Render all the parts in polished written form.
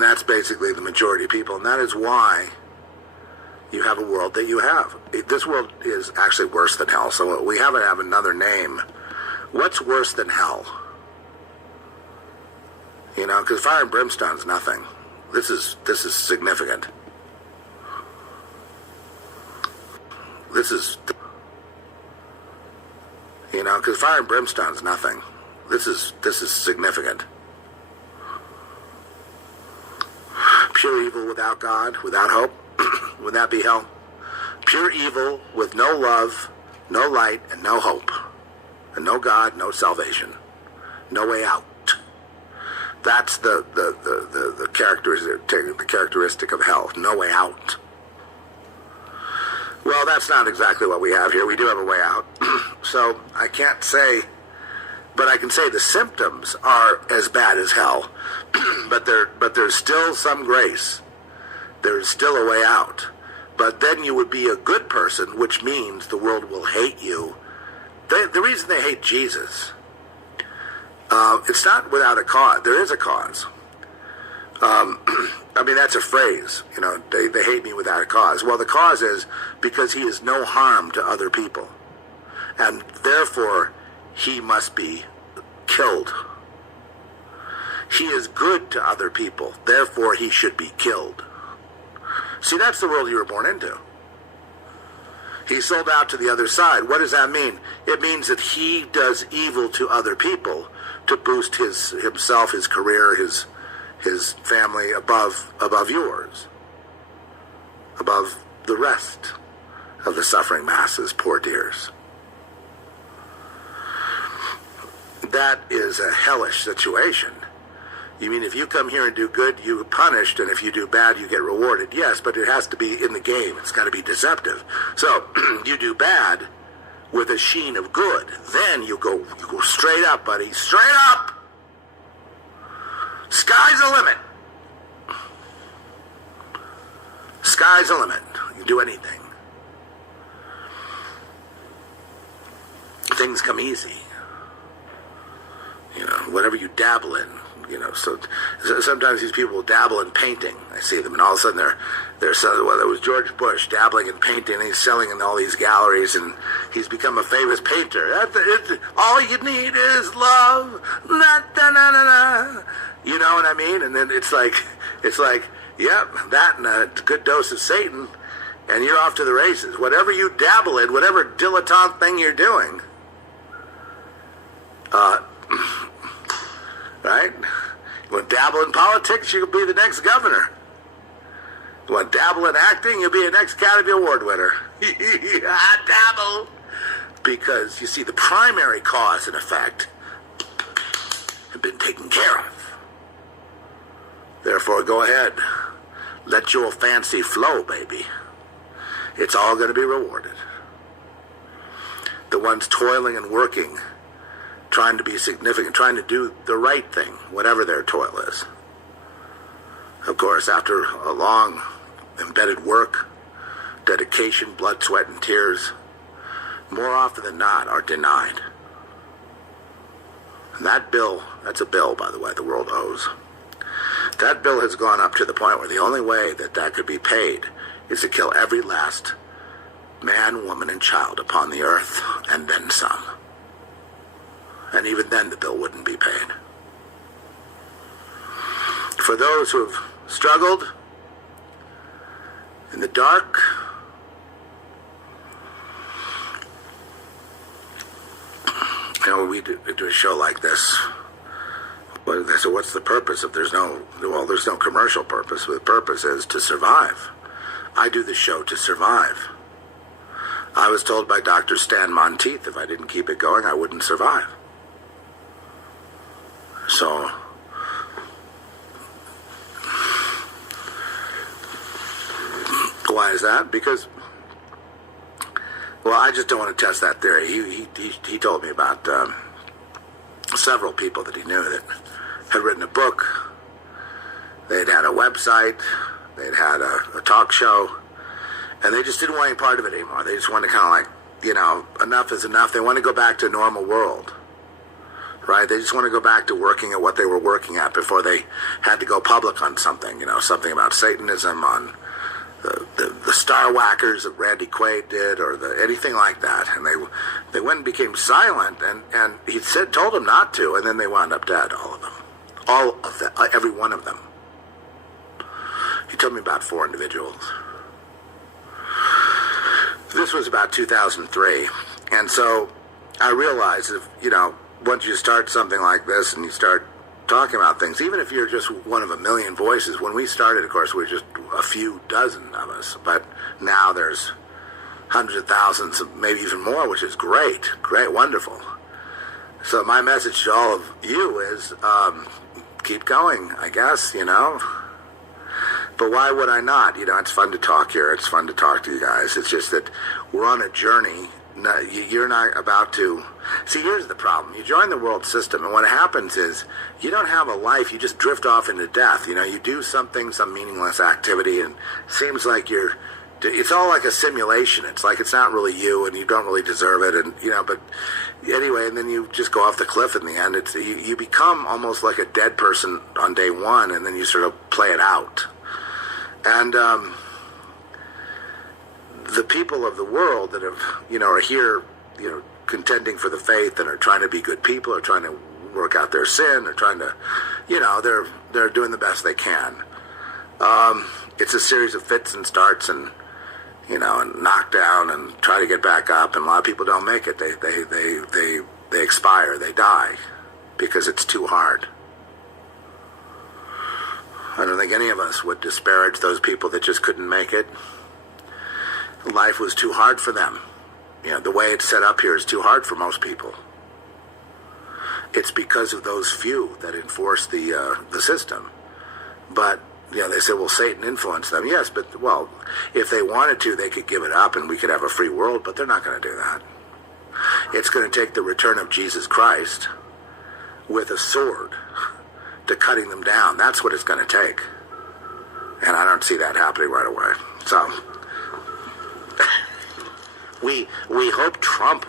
And that's basically the majority of people. And that is why you have a world that you have. This world is actually worse than hell. So we have to have another name. What's worse than hell? You know, because fire and brimstone's nothing. This is significant. This is, you know, because fire and brimstone's nothing. This is significant. Pure evil without God, without hope. Would that be hell? Pure evil with no love, no light, and no hope. And no God, no salvation. No way out. That's the characteristic of hell. No way out. Well, that's not exactly what we have here. We do have a way out. So I can't say, but I can say the symptoms are as bad as hell. but there's still some grace. There's still a way out. But then you would be a good person, which means the world will hate you. The reason they hate Jesus, it's not without a cause. There is a cause. I mean, that's a phrase. You know, they hate me without a cause. Well, the cause is because he is no harm to other people. And therefore, he must be killed. He is good to other people. Therefore, he should be killed. See, that's the world you were born into. He sold out to the other side. What does that mean? It means that he does evil to other people to boost himself, his career, his family above yours, above the rest of the suffering masses, poor dears. That is a hellish situation. You mean if you come here and do good, you're punished, and if you do bad, you get rewarded? Yes, but it has to be in the game. It's got to be deceptive. So you do bad with a sheen of good. Then you go straight up, buddy. Straight up! Sky's the limit. Sky's the limit. You can do anything. Things come easy. You know, whatever you dabble in. You know, so sometimes these people dabble in painting. I see them, and all of a sudden they're selling. Well, it was George Bush dabbling in painting, and he's selling in all these galleries, and he's become a famous painter. All you need is love. Na, na, na, na, na. You know what I mean? And then it's like, yep, that and a good dose of Satan, and you're off to the races. Whatever you dabble in, whatever dilettante thing you're doing, right? You want to dabble in politics, you'll be the next governor. You want to dabble in acting, you'll be a next Academy Award winner. Dabble. Because, you see, the primary cause and effect have been taken care of. Therefore, go ahead. Let your fancy flow, baby. It's all going to be rewarded. The ones toiling and working, trying to be significant, trying to do the right thing, whatever their toil is. Of course, after a long embedded work, dedication, blood, sweat, and tears, more often than not are denied. And that bill, that's a bill, by the way, the world owes. That bill has gone up to the point where the only way that could be paid is to kill every last man, woman, and child upon the earth, and then some. And even then the bill wouldn't be paid. For those who have struggled in the dark, you know, we do a show like this. So what's the purpose if there's no commercial purpose? The purpose is to survive. I do the show to survive. I was told by Dr. Stan Monteith if I didn't keep it going, I wouldn't survive. So, why is that? Because, well, I just don't want to test that theory. He told me about several people that he knew that had written a book, they'd had a website, they'd had a talk show, and they just didn't want any part of it anymore. They just wanted to kind of like, you know, enough is enough. They want to go back to a normal world. right? They just want to go back to working at what they were working at before they had to go public on something, something about Satanism, on the Star Whackers that Randy Quaid did, or anything like that. And they went and became silent, and he told them not to, and then they wound up dead, all of them, every one of them. He told me about 4 individuals. This was about 2003, and so I realized once you start something like this and you start talking about things, even if you're just one of a million voices, when we started, of course, we were just a few dozen of us, but now there's hundreds of thousands, maybe even more, which is great, wonderful. So my message to all of you is keep going, I guess, But why would I not? It's fun to talk here. It's fun to talk to you guys. It's just that we're on a journey. You're not about to... See, here's the problem. You join the world system, and what happens is you don't have a life. You just drift off into death. You do something, some meaningless activity, and it seems like it's all like a simulation. It's like it's not really you, and you don't really deserve it, and but anyway, and then you just go off the cliff in the end. It's you become almost like a dead person on day one, and then you sort of play it out. And the people of the world that have, are here, contending for the faith and are trying to be good people, are trying to work out their sin, are trying to, they're doing the best they can. It's a series of fits and starts and, and knockdown and try to get back up. And a lot of people don't make it. They expire. They die because it's too hard. I don't think any of us would disparage those people that just couldn't make it. Life was too hard for them. The way it's set up here is too hard for most people. It's because of those few that enforce the system. But, they say, well, Satan influenced them. Yes, but, if they wanted to, they could give it up and we could have a free world, but they're not going to do that. It's going to take the return of Jesus Christ with a sword to cutting them down. That's what it's going to take. And I don't see that happening right away. So, we hope Trump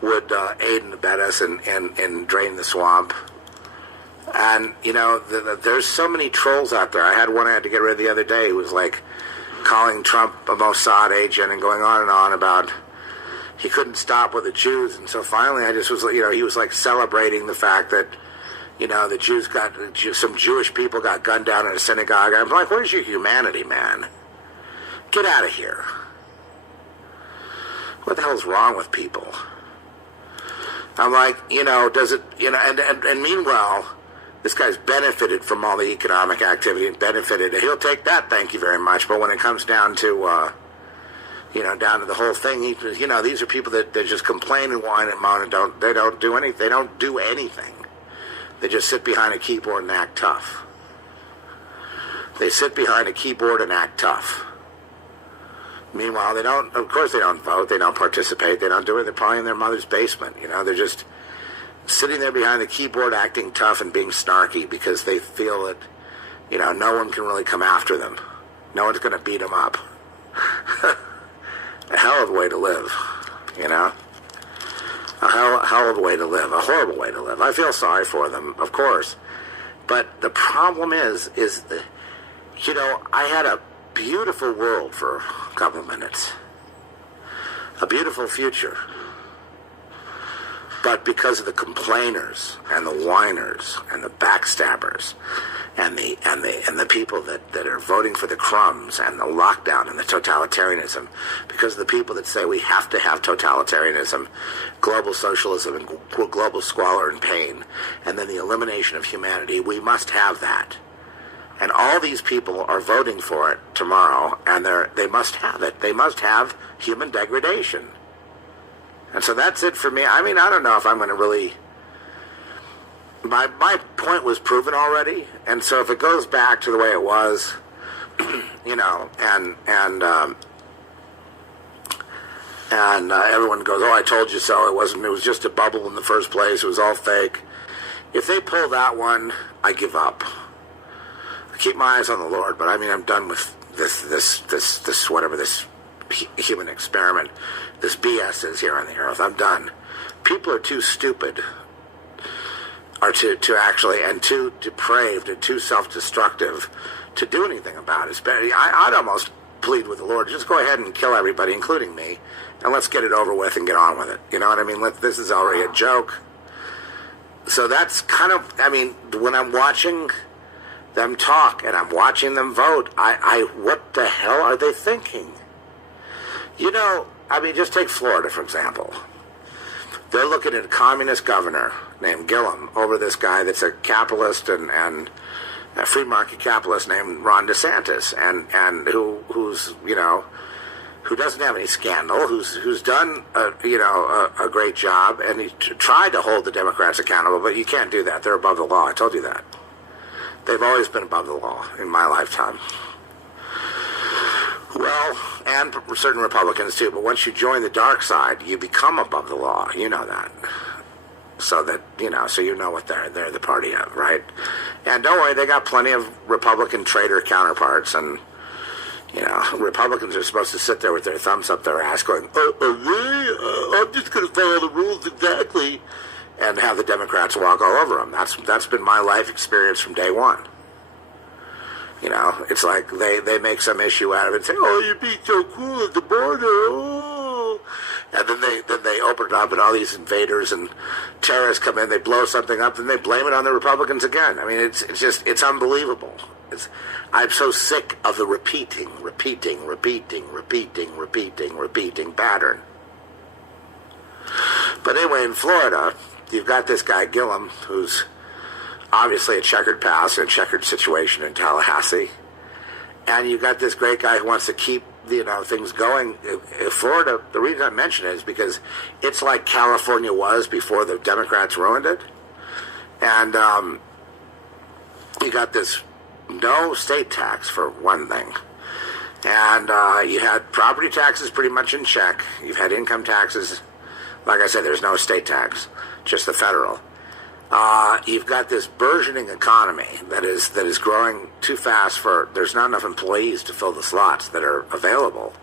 would aid and abet us and drain the swamp. And, there's so many trolls out there. I had one I had to get rid of the other day. He was like calling Trump a Mossad agent and going on and on about he couldn't stop with the Jews. And so finally I just was, he was like celebrating the fact that the Jews some Jewish people got gunned down in a synagogue. I'm like, where's your humanity, man? Get out of here. What the hell's wrong with people? I'm like, does it, and meanwhile, this guy's benefited from all the economic activity and benefited. He'll take that, thank you very much. But when it comes down to, down to the whole thing, these are people that just complain and whine and moan and they don't do anything. They don't do anything. They just sit behind a keyboard and act tough. They sit behind a keyboard and act tough. Meanwhile, they don't vote, they don't participate, they don't do it. They're probably in their mother's basement, They're just sitting there behind the keyboard acting tough and being snarky because they feel that, no one can really come after them. No one's going to beat them up. A hell of a way to live, A hell of a way to live, a horrible way to live. I feel sorry for them, of course. But the problem is I had a beautiful world for a couple of minutes. A beautiful future. But because of the complainers and the whiners and the backstabbers and the people that are voting for the crumbs and the lockdown and the totalitarianism, because of the people that say we have to have totalitarianism, global socialism, and global squalor and pain, and then the elimination of humanity, we must have that. And all these people are voting for it tomorrow, and they must have it. They must have human degradation. And so that's it for me. I mean, I don't know if I'm going to really... My point was proven already, and so if it goes back to the way it was, and everyone goes, oh, I told you so, it was just a bubble in the first place, it was all fake. If they pull that one, I give up. I keep my eyes on the Lord, but I mean, I'm done with this whatever this human experiment, this BS is here on the earth. I'm done. People are too stupid are too actually, and too depraved and too self-destructive to do anything about it. I'd almost plead with the Lord, just go ahead and kill everybody, including me, and let's get it over with and get on with it. You know what I mean? This is already a joke. So that's kind of, I mean, when I'm watching them talk and I'm watching them vote, what the hell are they thinking? You know, I mean, just take Florida, for example. They're looking at a communist governor named Gillum over this guy that's a capitalist and a free market capitalist named Ron DeSantis, and who's, you know, who doesn't have any scandal, who's done a great job, and he tried to hold the Democrats accountable, but you can't do that. They're above the law. I told you that. They've always been above the law in my lifetime. Well, and certain Republicans too, but once you join the dark side, you become above the law. You know that. So that, you know what they're the party of, right? And don't worry, they got plenty of Republican traitor counterparts, and you know, Republicans are supposed to sit there with their thumbs up their ass going, really? I'm just going to follow the rules exactly, and have the Democrats walk all over them. That's been my life experience from day one. You know, it's like they make some issue out of it and say, oh, you're being so cool at the border, oh. And then they open it up and all these invaders and terrorists come in, they blow something up, and they blame it on the Republicans again. I mean, it's unbelievable. I'm so sick of the repeating pattern. But anyway, in Florida, you've got this guy Gillum, who's obviously a checkered past and a checkered situation in Tallahassee. And you got this great guy who wants to keep, you know, things going. Florida, the reason I mention it is because it's like California was before the Democrats ruined it. And you got this no state tax, for one thing. And you had property taxes pretty much in check. You've had income taxes. Like I said, there's no state tax, just the federal. You've got this burgeoning economy that is growing too fast there's not enough employees to fill the slots that are available.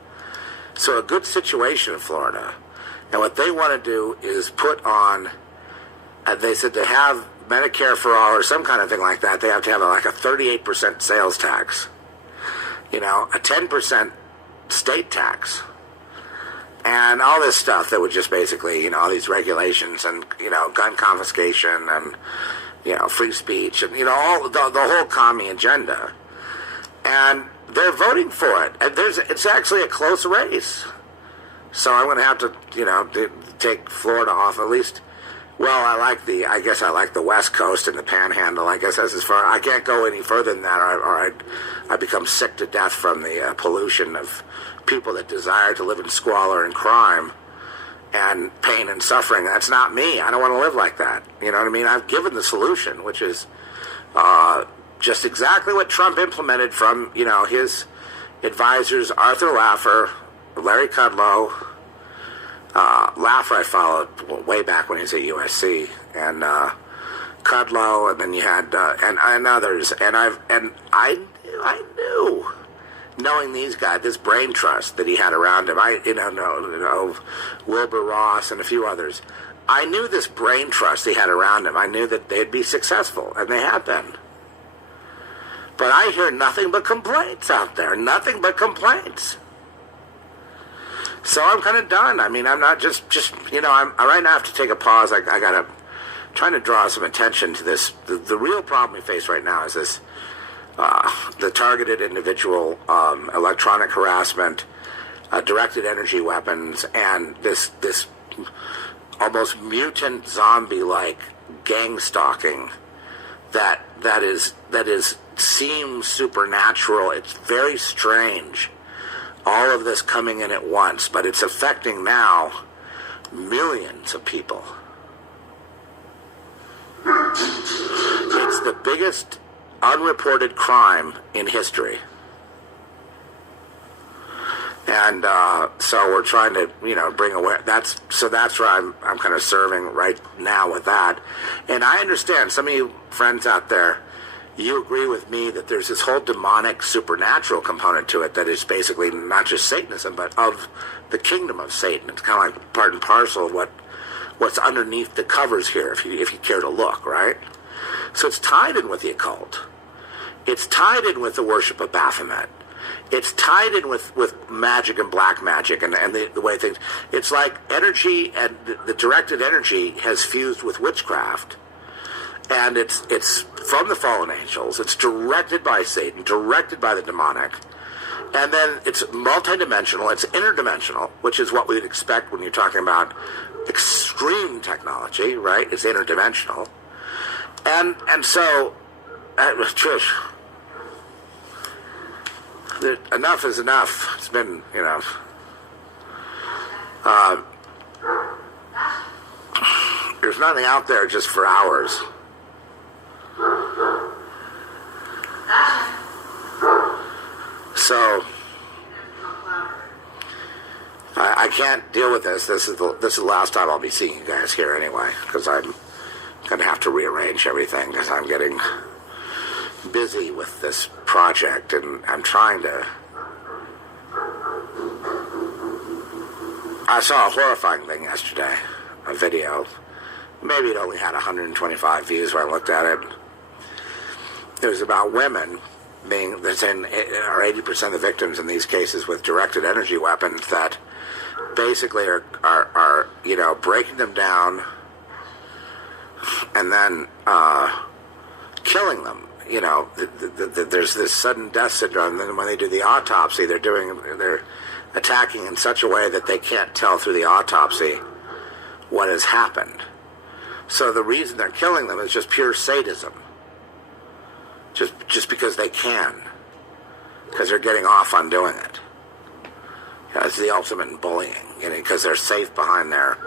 So a good situation in Florida. And what they want to do is put on, they said to have Medicare for all or some kind of thing like that, they have to have like a 38% sales tax. You know, a 10% state tax. And all this stuff that would just basically, you know, all these regulations and, you know, gun confiscation and, you know, free speech and, you know, all the whole commie agenda. And they're voting for it. And it's actually a close race. So I'm going to have to, you know, take Florida off at least. Well, I guess I like the West Coast and the Panhandle. I guess that's as far. I can't go any further than that, or I become sick to death from the pollution of people that desire to live in squalor and crime and pain and suffering. That's not me. I don't want to live like that. You know what I mean? I've given the solution, which is just exactly what Trump implemented from, you know, his advisors, Arthur Laffer, Larry Kudlow. Laffer I followed way back when he was at USC, and Kudlow, and then you had and others, and I knew, knowing these guys, this brain trust that he had around him, Wilbur Ross and a few others, I knew this brain trust he had around him. I knew that they'd be successful, and they have been. But I hear nothing but complaints out there, nothing but complaints. So I'm kind of done. I mean, I'm not just you know, I right now have to take a pause. I got to trying to draw some attention to this. The real problem we face right now is this, the targeted individual, electronic harassment, directed energy weapons, and this almost mutant zombie-like gangstalking that is seems supernatural. It's very strange. All of this coming in at once, but it's affecting now millions of people. It's the biggest unreported crime in history. And so we're trying to, you know, bring aware. That's where I'm kind of serving right now with that. And I understand some of you friends out there, you agree with me that there's this whole demonic supernatural component to it that is basically not just Satanism, but of the kingdom of Satan. It's kind of like part and parcel of what's underneath the covers here, if you care to look, right? So it's tied in with the occult. It's tied in with the worship of Baphomet. It's tied in with magic and black magic and the way things... It's like energy, and the directed energy has fused with witchcraft. And it's from the fallen angels. It's directed by Satan, directed by the demonic. And then it's multidimensional, it's interdimensional, which is what we would expect when you're talking about extreme technology, right? It's interdimensional. And so, Trish, enough is enough. It's been, there's nothing out there just for hours. So, I can't deal with this. This is the last time I'll be seeing you guys here anyway, because I'm going to have to rearrange everything because I'm getting busy with this project, and I'm trying to... I saw a horrifying thing yesterday, a video. Maybe it only had 125 views when I looked at it. It was about women being, that's in, are 80% of the victims in these cases with directed energy weapons that basically are breaking them down and then killing them. There's this sudden death syndrome. And then when they do the autopsy, they're attacking in such a way that they can't tell through the autopsy what has happened. So the reason they're killing them is just pure sadism. Just because they can. Because they're getting off on doing it. It's the ultimate in bullying. Because they're safe behind there.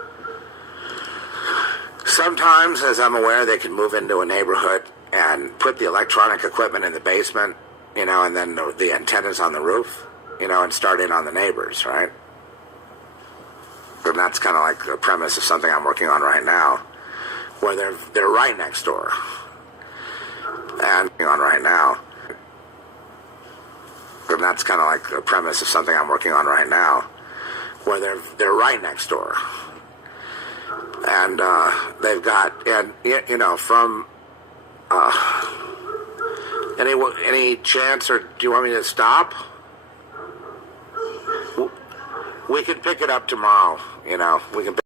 Sometimes, as I'm aware, they can move into a neighborhood and put the electronic equipment in the basement, and then the antennas on the roof, and start in on the neighbors, right? And that's kind of like the premise of something I'm working on right now, where they're right next door. And on right now. And that's kind of like the premise of something I'm working on right now, where they're right next door. And they've got, and from any chance, or do you want me to stop? We can pick it up tomorrow. We can.